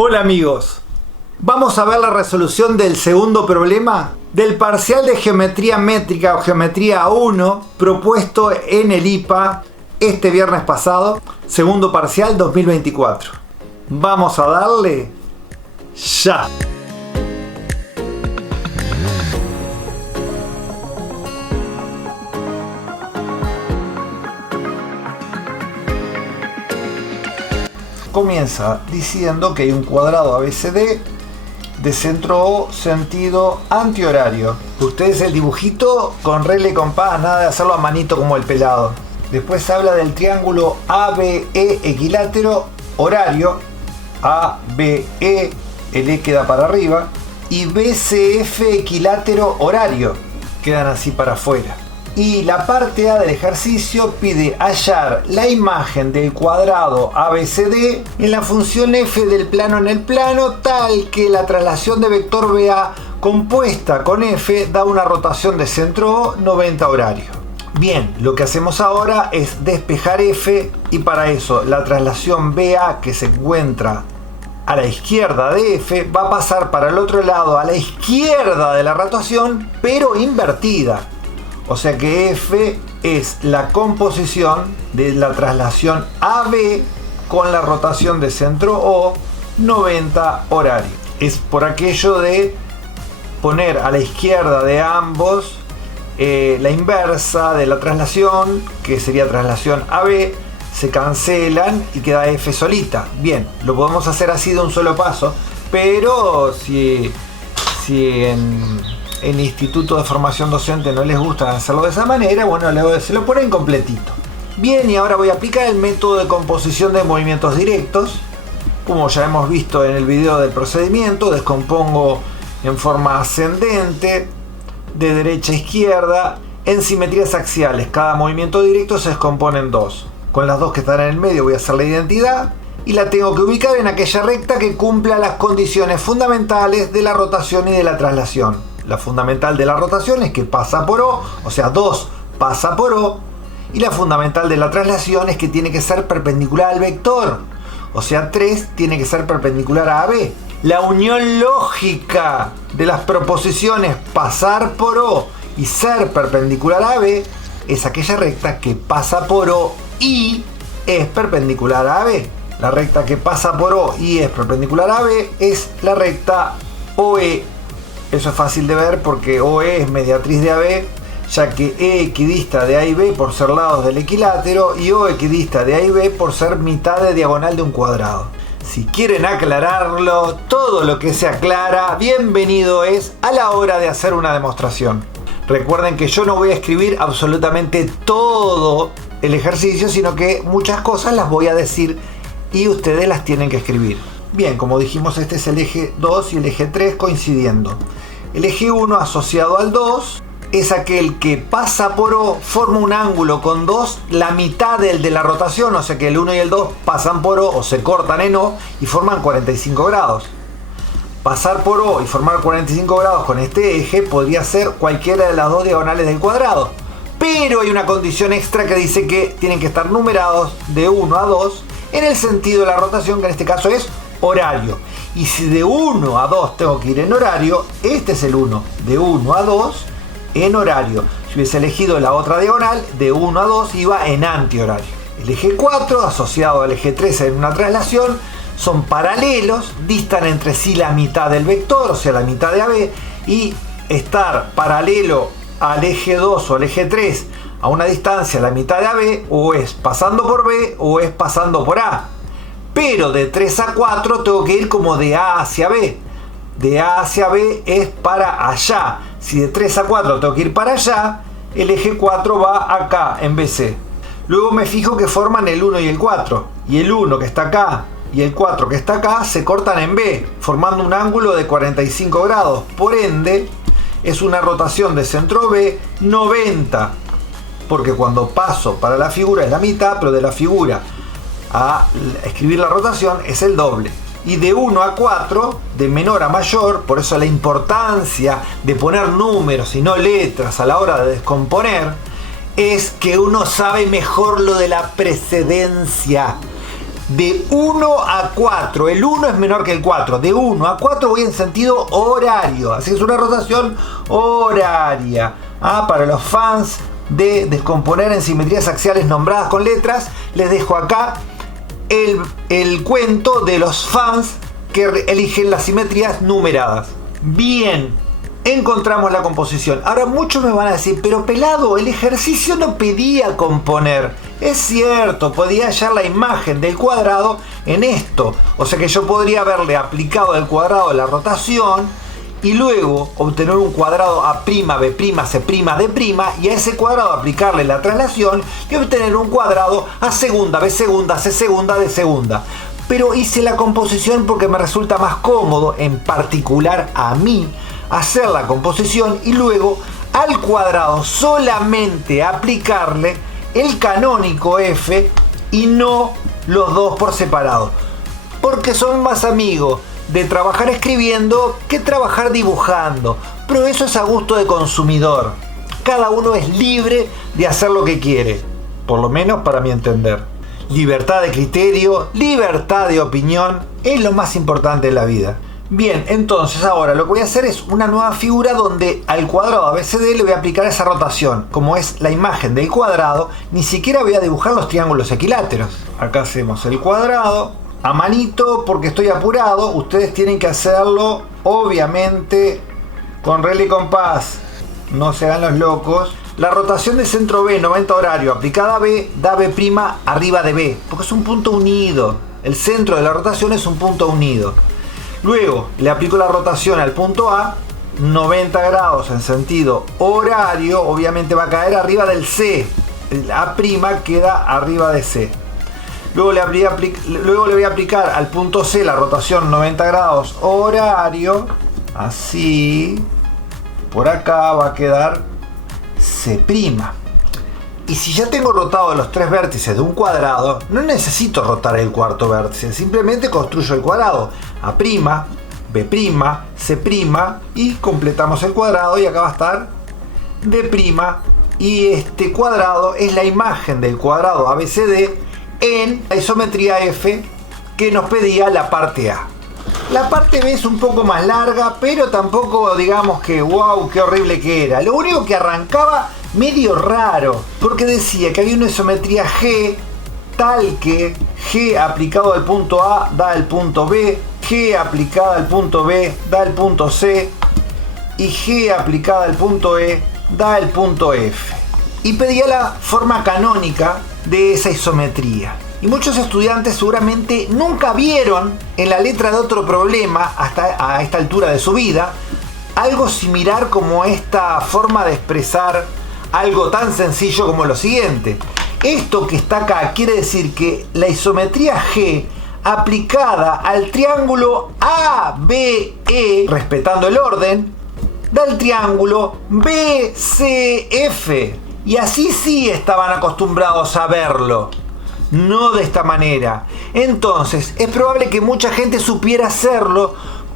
Hola amigos, vamos a ver la resolución del segundo problema del parcial de geometría métrica o geometría 1 propuesto en el IPA este viernes pasado, segundo parcial 2024. Vamos a darle ya. Comienza diciendo que hay un cuadrado ABCD de centro O, sentido antihorario. Ustedes el dibujito con regla y compás, nada de hacerlo a manito como el pelado. Después habla del triángulo ABE equilátero horario. ABE, el E queda para arriba. Y BCF equilátero horario, quedan así para afuera. Y la parte A del ejercicio pide hallar la imagen del cuadrado ABCD en la función f del plano en el plano, tal que la traslación de vector BA compuesta con f da una rotación de centro O 90 horario. Bien, lo que hacemos ahora es despejar f, y para eso la traslación BA que se encuentra a la izquierda de f va a pasar para el otro lado a la izquierda de la rotación, pero invertida. O sea que f es la composición de la traslación AB con la rotación de centro O 90 horario. Es por aquello de poner a la izquierda de ambos la inversa de la traslación, que sería traslación AB, se cancelan y queda f solita. Bien, lo podemos hacer así de un solo paso, pero si en el Instituto de Formación Docente no les gusta hacerlo de esa manera, bueno, se lo ponen completito. Bien, y ahora voy a aplicar el método de composición de movimientos directos. Como ya hemos visto en el video del procedimiento, descompongo en forma ascendente, de derecha a izquierda, en simetrías axiales. Cada movimiento directo se descompone en dos. Con las dos que están en el medio voy a hacer la identidad y la tengo que ubicar en aquella recta que cumpla las condiciones fundamentales de la rotación y de la traslación. La fundamental de la rotación es que pasa por O, o sea 2 pasa por O, y la fundamental de la traslación es que tiene que ser perpendicular al vector, o sea 3 tiene que ser perpendicular a AB. La unión lógica de las proposiciones pasar por O y ser perpendicular a AB es aquella recta que pasa por O y es perpendicular a AB. La recta que pasa por O y es perpendicular a AB es la recta OE. Eso es fácil de ver porque OE es mediatriz de AB, ya que E equidista de A y B por ser lados del equilátero y O equidista de A y B por ser mitad de diagonal de un cuadrado. Si quieren aclararlo, todo lo que se aclara, bienvenido es a la hora de hacer una demostración. Recuerden que yo no voy a escribir absolutamente todo el ejercicio, sino que muchas cosas las voy a decir y ustedes las tienen que escribir. Bien, como dijimos, este es el eje 2 y el eje 3 coincidiendo. El eje 1 asociado al 2 es aquel que pasa por O, forma un ángulo con 2, la mitad del de la rotación, o sea que el 1 y el 2 pasan por O se cortan en O y forman 45 grados. Pasar por O y formar 45 grados con este eje podría ser cualquiera de las dos diagonales del cuadrado. Pero hay una condición extra que dice que tienen que estar numerados de 1 a 2 en el sentido de la rotación, que en este caso es horario. Y si de 1 a 2 tengo que ir en horario, este es el 1, de 1 a 2 en horario. Si hubiese elegido la otra diagonal, de 1 a 2 iba en antihorario. El eje 4 asociado al eje 3 en una traslación son paralelos, distan entre sí la mitad del vector, o sea la mitad de AB, y estar paralelo al eje 2 o al eje 3 a una distancia la mitad de AB, o es pasando por B o es pasando por A. Pero de 3 a 4 tengo que ir como de A hacia B. De A hacia B es para allá. Si de 3 a 4 tengo que ir para allá, el eje 4 va acá en BC. Luego me fijo que forman el 1 y el 4. Y el 1 que está acá y el 4 que está acá se cortan en B, formando un ángulo de 45 grados. Por ende, es una rotación de centro B 90. Porque cuando paso para la figura es la mitad, pero de la figura a escribir la rotación es el doble. Y de 1 a 4, de menor a mayor, por eso la importancia de poner números y no letras a la hora de descomponer, es que uno sabe mejor lo de la precedencia. de 1 a 4. El 1 es menor que el 4. De 1 a 4 voy en sentido horario. Así que es una rotación horaria. Para los fans de descomponer en simetrías axiales nombradas con letras, les dejo acá el cuento de los fans que eligen las simetrías numeradas. Bien, encontramos la composición. Ahora muchos me van a decir, pero pelado, el ejercicio no pedía componer. Es cierto, podía hallar la imagen del cuadrado en esto. O sea que yo podría haberle aplicado al cuadrado la rotación y luego obtener un cuadrado A', B', C', D', y a ese cuadrado aplicarle la traslación y obtener un cuadrado A segunda, B segunda, C segunda, D segunda. Pero hice la composición porque me resulta más cómodo, en particular a mí, hacer la composición y luego al cuadrado solamente aplicarle el canónico F y no los dos por separado. Porque son más amigos de trabajar escribiendo que trabajar dibujando. Pero eso es a gusto de consumidor. Cada uno es libre de hacer lo que quiere. Por lo menos para mi entender. Libertad de criterio, libertad de opinión es lo más importante en la vida. Bien, entonces ahora lo que voy a hacer es una nueva figura donde al cuadrado ABCD le voy a aplicar esa rotación. Como es la imagen del cuadrado, ni siquiera voy a dibujar los triángulos equiláteros. Acá hacemos el cuadrado a manito porque estoy apurado. Ustedes tienen que hacerlo obviamente con regla y compás. No se hagan los locos. La rotación de centro B, 90 horario, aplicada a B, da B' arriba de B, porque es un punto unido. El centro de la rotación es un punto unido. Luego le aplico la rotación al punto A, 90 grados en sentido horario, obviamente va a caer arriba del C. El A' queda arriba de C. Luego le voy a aplicar al punto C la rotación 90 grados horario, así. Por acá va a quedar C'. Y si ya tengo rotado los tres vértices de un cuadrado, no necesito rotar el cuarto vértice, simplemente construyo el cuadrado A', B', C' y completamos el cuadrado y acá va a estar D'. Y este cuadrado es la imagen del cuadrado ABCD en la isometría F que nos pedía la parte A. La parte B es un poco más larga, pero tampoco digamos que wow, qué horrible que era. Lo único que arrancaba medio raro, porque decía que había una isometría G tal que G aplicado al punto A da el punto B, G aplicada al punto B da el punto C y G aplicada al punto E da el punto F. Y pedía la forma canónica de esa isometría. Y muchos estudiantes seguramente nunca vieron en la letra de otro problema hasta a esta altura de su vida algo similar como esta forma de expresar algo tan sencillo como lo siguiente. Esto que está acá quiere decir que la isometría G aplicada al triángulo ABE, respetando el orden, da el triángulo BCF. Y así sí estaban acostumbrados a verlo. No de esta manera. Entonces, es probable que mucha gente supiera hacerlo,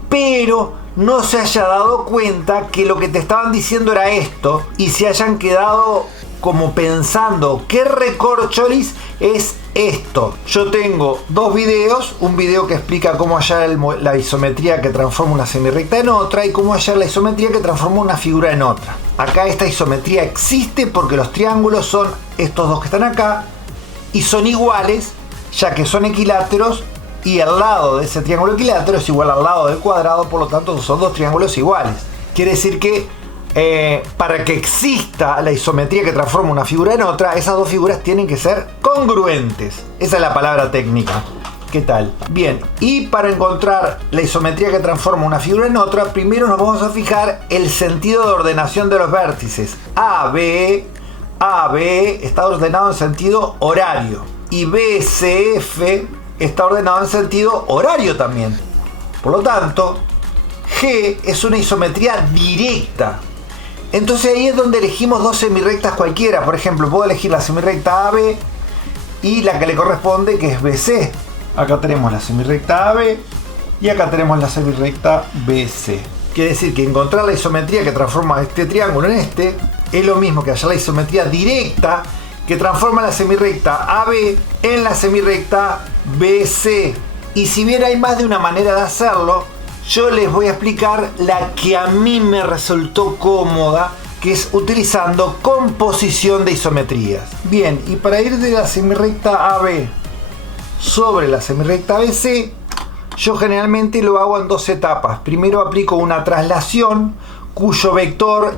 pero no se haya dado cuenta que lo que te estaban diciendo era esto y se hayan quedado como pensando qué recorcholis es esto. Yo tengo dos videos, un video que explica cómo hallar la isometría que transforma una semirrecta en otra y cómo hallar la isometría que transforma una figura en otra. Acá esta isometría existe porque los triángulos son estos dos que están acá y son iguales, ya que son equiláteros y el lado de ese triángulo equilátero es igual al lado del cuadrado, por lo tanto son dos triángulos iguales. Quiere decir que para que exista la isometría que transforma una figura en otra, esas dos figuras tienen que ser congruentes. Esa es la palabra técnica. ¿Qué tal? Bien, y para encontrar la isometría que transforma una figura en otra, primero nos vamos a fijar el sentido de ordenación de los vértices. AB está ordenado en sentido horario y BCF está ordenado en sentido horario también. Por lo tanto, G es una isometría directa. Entonces ahí es donde elegimos dos semirrectas cualquiera. Por ejemplo, puedo elegir la semirrecta AB y la que le corresponde, que es BC. Acá tenemos la semirrecta AB y acá tenemos la semirrecta BC. Quiere decir que encontrar la isometría que transforma este triángulo en este es lo mismo que hallar la isometría directa que transforma la semirrecta AB en la semirrecta BC. Y si bien hay más de una manera de hacerlo, yo les voy a explicar la que a mí me resultó cómoda, que es utilizando composición de isometrías. Bien, y para ir de la semirrecta AB sobre la semirrecta BC, yo generalmente lo hago en dos etapas. Primero aplico una traslación cuyo vector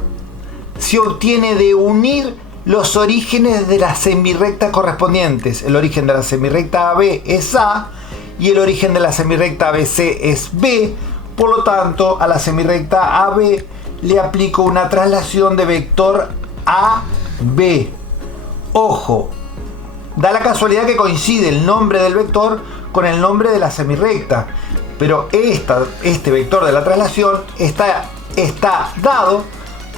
se obtiene de unir los orígenes de las semirrectas correspondientes. El origen de la semirrecta AB es A y el origen de la semirrecta BC es B. Por lo tanto, a la semirrecta AB le aplico una traslación de vector AB. Ojo, da la casualidad que coincide el nombre del vector con el nombre de la semirrecta, pero este vector de la traslación está dado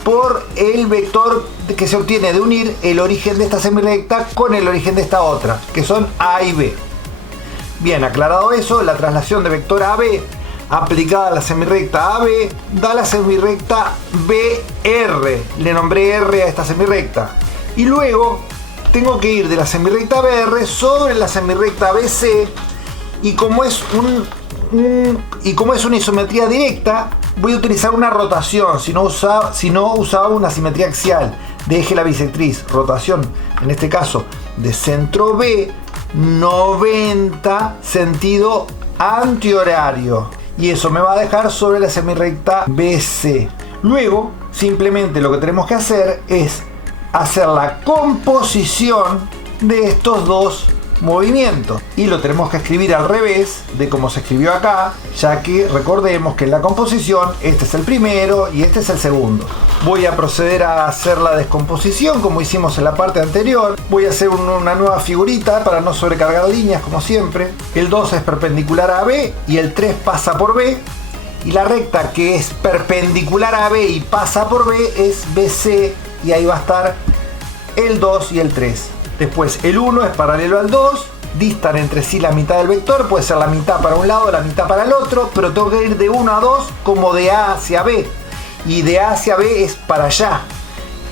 por el vector que se obtiene de unir el origen de esta semirrecta con el origen de esta otra, que son A y B. Bien, aclarado eso, la traslación de vector AB aplicada a la semirrecta AB da la semirrecta BR. Le nombré R a esta semirrecta. Y luego tengo que ir de la semirrecta BR sobre la semirrecta BC, y como es una isometría directa, voy a utilizar una rotación, si no usaba una simetría axial de eje la bisectriz, rotación, en este caso de centro B, 90 sentido antihorario, y eso me va a dejar sobre la semirrecta BC. Luego, simplemente lo que tenemos que hacer es hacer la composición de estos dos movimientos, y lo tenemos que escribir al revés de como se escribió acá, ya que recordemos que en la composición este es el primero y este es el segundo. Voy a proceder a hacer la descomposición como hicimos en la parte anterior. Voy a hacer una nueva figurita para no sobrecargar líneas, como siempre. El 2 es perpendicular a B y el 3 pasa por B, y la recta que es perpendicular a B y pasa por B es BC, y ahí va a estar el 2 y el 3. Después el 1 es paralelo al 2, distan entre sí la mitad del vector, puede ser la mitad para un lado, la mitad para el otro, pero tengo que ir de 1 a 2 como de A hacia B, y de A hacia B es para allá.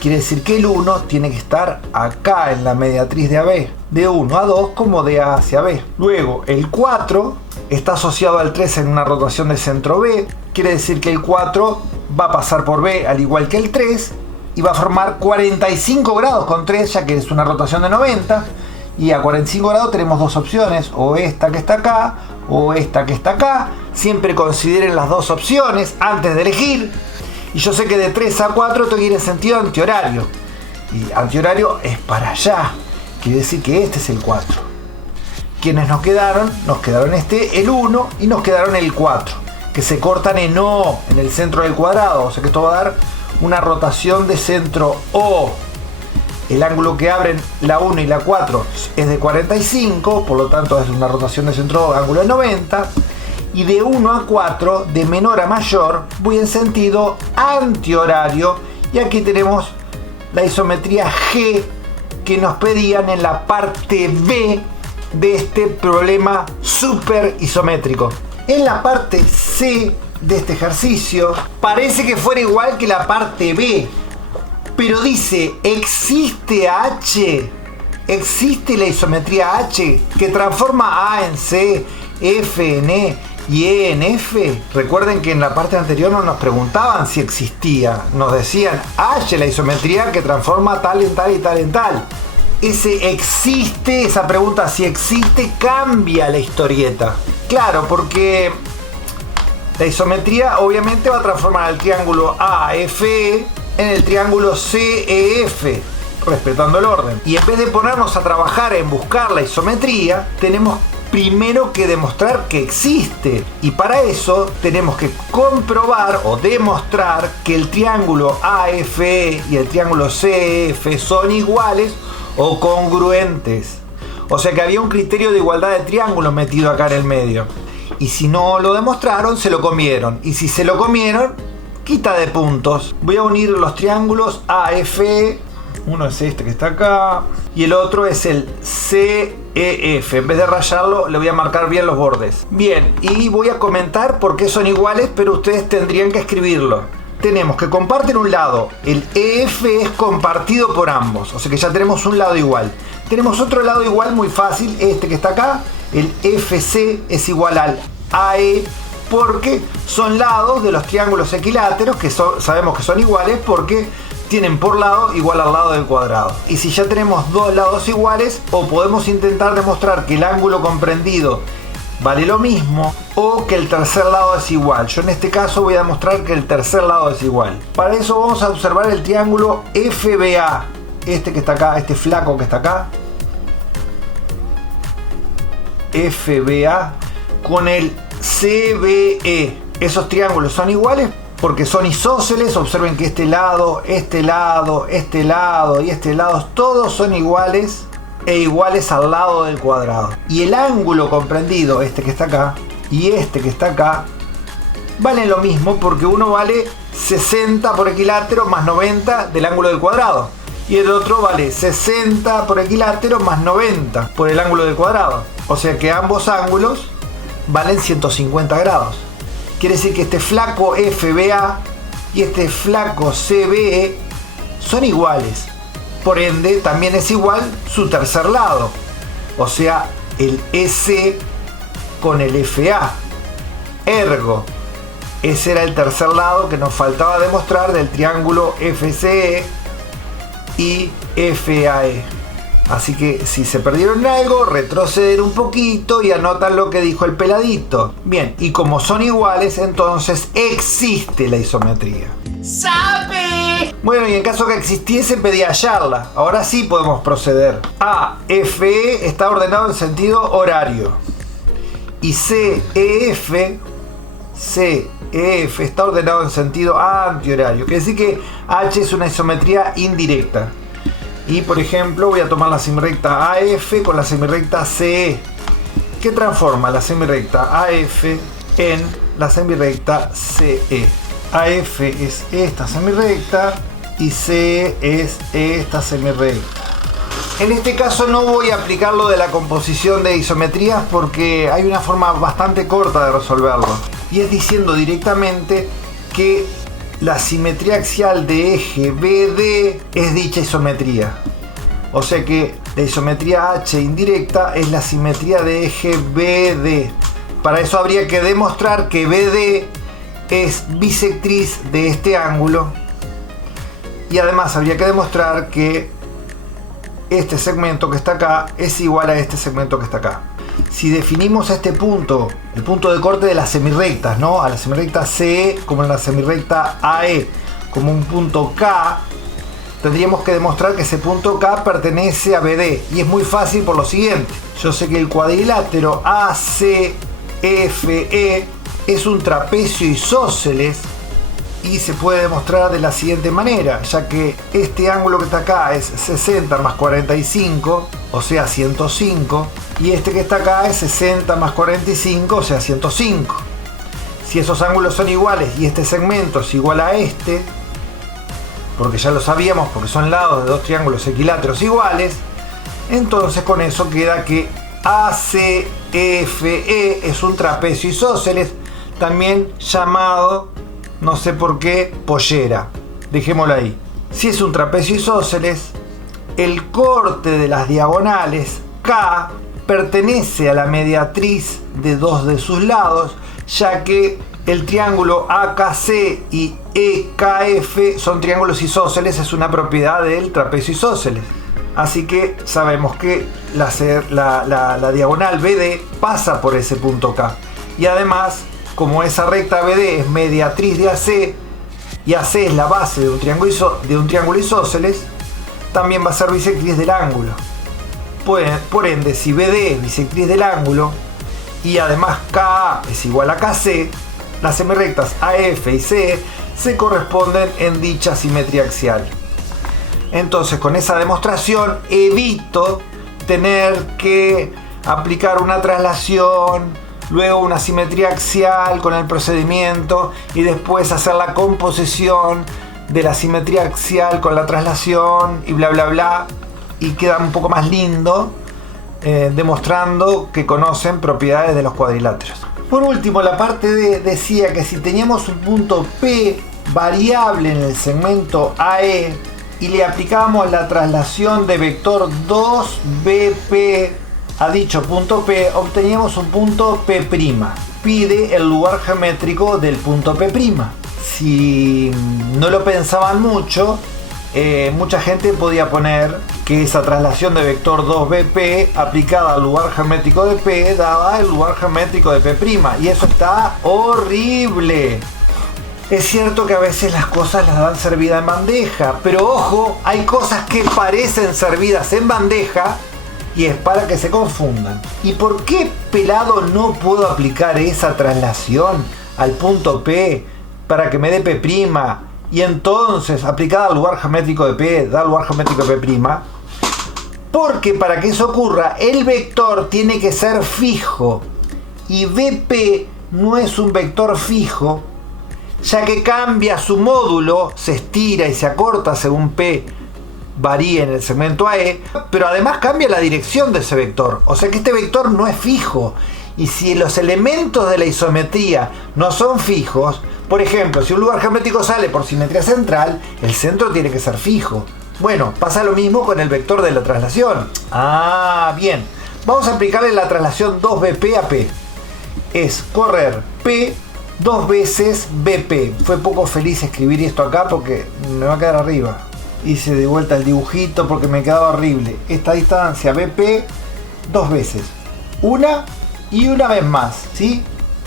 Quiere decir que el 1 tiene que estar acá en la mediatriz de AB, de 1 a 2 como de A hacia B. Luego el 4 está asociado al 3 en una rotación de centro B, quiere decir que el 4 va a pasar por B al igual que el 3, y va a formar 45 grados con 3, ya que es una rotación de 90, y a 45 grados tenemos dos opciones, o esta que está acá, o esta que está acá. Siempre consideren las dos opciones antes de elegir, y yo sé que de 3 a 4 tengo que ir en sentido antihorario, y antihorario es para allá, quiere decir que este es el 4. Quienes nos quedaron el 1 y nos quedaron el 4, que se cortan en O, en el centro del cuadrado, o sea que esto va a dar una rotación de centro O. El ángulo que abren la 1 y la 4 es de 45, por lo tanto es una rotación de centro O, ángulo de 90. Y de 1 a 4, de menor a mayor, voy en sentido antihorario. Y aquí tenemos la isometría G que nos pedían en la parte B de este problema súper isométrico. En la parte C de este ejercicio parece que fuera igual que la parte B, pero dice existe H, existe la isometría H que transforma A en C, F en E y E en F. Recuerden que en la parte anterior no nos preguntaban si existía, nos decían H, la isometría que transforma tal en tal y tal en tal. Ese existe, esa pregunta si existe, cambia la historieta. Claro, porque la isometría obviamente va a transformar el triángulo AFE en el triángulo CEF, respetando el orden. Y en vez de ponernos a trabajar en buscar la isometría, tenemos primero que demostrar que existe. Y para eso tenemos que comprobar o demostrar que el triángulo AFE y el triángulo CEF son iguales o congruentes. O sea que había un criterio de igualdad de triángulos metido acá en el medio. Y si no lo demostraron, se lo comieron. Y si se lo comieron, quita de puntos. Voy a unir los triángulos AFE. Uno es este que está acá. Y el otro es el CEF. En vez de rayarlo, le voy a marcar bien los bordes. Bien, y voy a comentar por qué son iguales, pero ustedes tendrían que escribirlo. Tenemos que comparten un lado. El EF es compartido por ambos. O sea que ya tenemos un lado igual. Tenemos otro lado igual muy fácil. Este que está acá el FC es igual al AE, porque son lados de los triángulos equiláteros que sabemos que son iguales porque tienen por lado igual al lado del cuadrado. Y si ya tenemos dos lados iguales, o podemos intentar demostrar que el ángulo comprendido vale lo mismo o que el tercer lado es igual. Yo en este caso voy a demostrar que el tercer lado es igual. Para eso vamos a observar el triángulo FBA, este que está acá, este flaco que está acá, FBA, con el CBE. Esos triángulos son iguales porque son isósceles. Observen que este lado, este lado, este lado y este lado, todos son iguales e iguales al lado del cuadrado. Y el ángulo comprendido, este que está acá y este que está acá, valen lo mismo porque uno vale 60 por equilátero más 90 del ángulo del cuadrado. Y el otro vale 60 por equilátero más 90 por el ángulo del cuadrado. O sea que ambos ángulos valen 150 grados. Quiere decir que este flaco FBA y este flaco CBE son iguales. Por ende, también es igual su tercer lado. O sea, el EC con el FA. Ergo, ese era el tercer lado que nos faltaba demostrar del triángulo FCE y FAE. Así que si se perdieron algo, retroceden un poquito y anotan lo que dijo el peladito. Bien, y como son iguales, entonces existe la isometría. ¡Sabe! Bueno, y en caso que existiese, pedí hallarla. Ahora sí podemos proceder. A, FE está ordenado en sentido horario. Y CEF está ordenado en sentido antihorario. Quiere decir que H es una isometría indirecta. Y por ejemplo voy a tomar la semirrecta AF con la semirrecta CE, que transforma la semirrecta AF en la semirrecta CE. AF es esta semirrecta y CE es esta semirrecta. En este caso no voy a aplicar lo de la composición de isometrías porque hay una forma bastante corta de resolverlo, y es diciendo directamente que la simetría axial de eje BD es dicha isometría. O sea que la isometría H indirecta es la simetría de eje BD. Para eso habría que demostrar que BD es bisectriz de este ángulo. Y además habría que demostrar que este segmento que está acá es igual a este segmento que está acá. Si definimos este punto, el punto de corte de las semirrectas, ¿no? A la semirrecta CE como en la semirrecta AE, como un punto K, tendríamos que demostrar que ese punto K pertenece a BD. Y es muy fácil por lo siguiente. Yo sé que el cuadrilátero ACFE es un trapecio isósceles y se puede demostrar de la siguiente manera, ya que este ángulo que está acá es 60 más 45, o sea 105, y este que está acá es 60 más 45, o sea 105. Si esos ángulos son iguales y este segmento es igual a este, porque ya lo sabíamos porque son lados de dos triángulos equiláteros iguales, entonces con eso queda que ACFE es un trapecio isósceles, también llamado, no sé por qué, pollera. Dejémoslo ahí. Si es un trapecio isósceles, el corte de las diagonales K pertenece a la mediatriz de dos de sus lados, ya que el triángulo AKC y EKF son triángulos isósceles, es una propiedad del trapecio isósceles. Así que sabemos que la diagonal BD pasa por ese punto K. Y además, como esa recta BD es mediatriz de AC y AC es la base de un triángulo isósceles, también va a ser bisectriz del ángulo. Por ende, si BD es bisectriz del ángulo y además KA es igual a KC, las semirrectas AF y CE se corresponden en dicha simetría axial. Entonces, con esa demostración evito tener que aplicar una traslación, luego una simetría axial con el procedimiento y después hacer la composición de la simetría axial con la traslación y bla bla bla, y queda un poco más lindo demostrando que conocen propiedades de los cuadriláteros. Por último, la parte D decía que si teníamos un punto P variable en el segmento AE y le aplicábamos la traslación de vector 2BP a dicho punto P, obteníamos un punto P'. Pide el lugar geométrico del punto P'. Si no lo pensaban mucho, mucha gente podía poner que esa traslación de vector 2BP aplicada al lugar geométrico de P daba el lugar geométrico de P', y eso está horrible. Es cierto que a veces las cosas las dan servida en bandeja, pero ojo, hay cosas que parecen servidas en bandeja y es para que se confundan. ¿Y por qué, pelado, no puedo aplicar esa traslación al punto P para que me dé P'? Y entonces, aplicada al lugar geométrico de P, da el lugar geométrico de P'. Porque para que eso ocurra, el vector tiene que ser fijo. Y BP no es un vector fijo, ya que cambia su módulo, se estira y se acorta según P varíe en el segmento AE, pero además cambia la dirección de ese vector. O sea que este vector no es fijo. Y si los elementos de la isometría no son fijos, por ejemplo, si un lugar geométrico sale por simetría central, el centro tiene que ser fijo. Bueno, pasa lo mismo con el vector de la traslación. Bien. Vamos a aplicarle la traslación 2BP a P. Es correr P 2 veces BP. Fue poco feliz escribir esto acá porque me va a quedar arriba. Hice de vuelta el dibujito porque me quedaba horrible. Esta distancia BP 2 veces. Una y una vez más, ¿sí?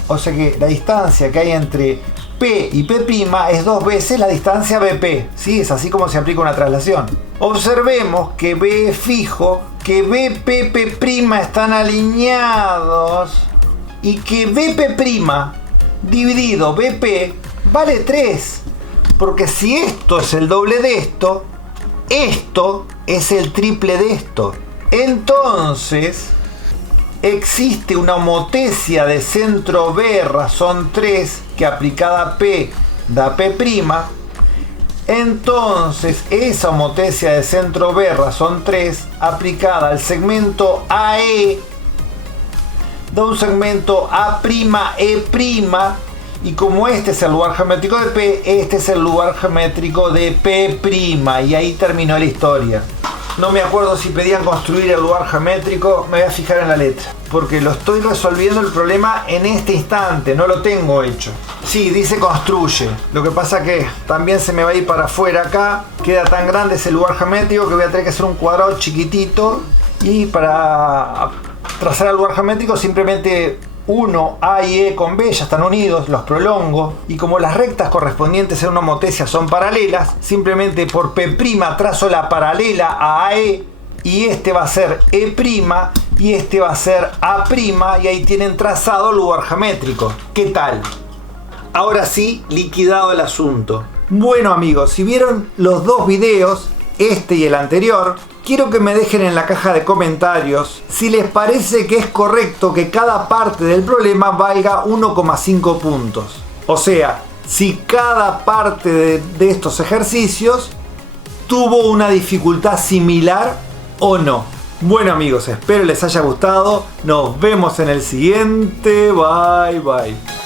O sea que la distancia que hay entre P y P' es 2 veces la distancia BP, ¿sí? Es así como se aplica una traslación. Observemos que B es fijo, que BP, P' están alineados y que BP' dividido BP vale 3. Porque si esto es el doble de esto es el triple de esto. Entonces, existe una homotecia de centro B razón 3 que aplicada a P da P'. Entonces, esa homotecia de centro B razón 3 aplicada al segmento AE da un segmento A'E'. Y como este es el lugar geométrico de P, este es el lugar geométrico de P'. Y ahí terminó la historia. No me acuerdo si pedían construir el lugar geométrico, me voy a fijar en la letra. Porque lo estoy resolviendo el problema en este instante, no lo tengo hecho. Sí, dice construye. Lo que pasa que también se me va a ir para afuera acá. Queda tan grande ese lugar geométrico que voy a tener que hacer un cuadrado chiquitito. Y para trazar el lugar geométrico simplemente 1, A y E con B ya están unidos, los prolongo, y como las rectas correspondientes en una homotecia son paralelas, simplemente por P' trazo la paralela a AE, y este va a ser E' y este va a ser A', y ahí tienen trazado el lugar geométrico. ¿Qué tal? Ahora sí, liquidado el asunto. Bueno amigos, si vieron los dos videos, este y el anterior, quiero que me dejen en la caja de comentarios si les parece que es correcto que cada parte del problema valga 1,5 puntos. O sea, si cada parte de estos ejercicios tuvo una dificultad similar o no. Bueno amigos, espero les haya gustado. Nos vemos en el siguiente. Bye bye.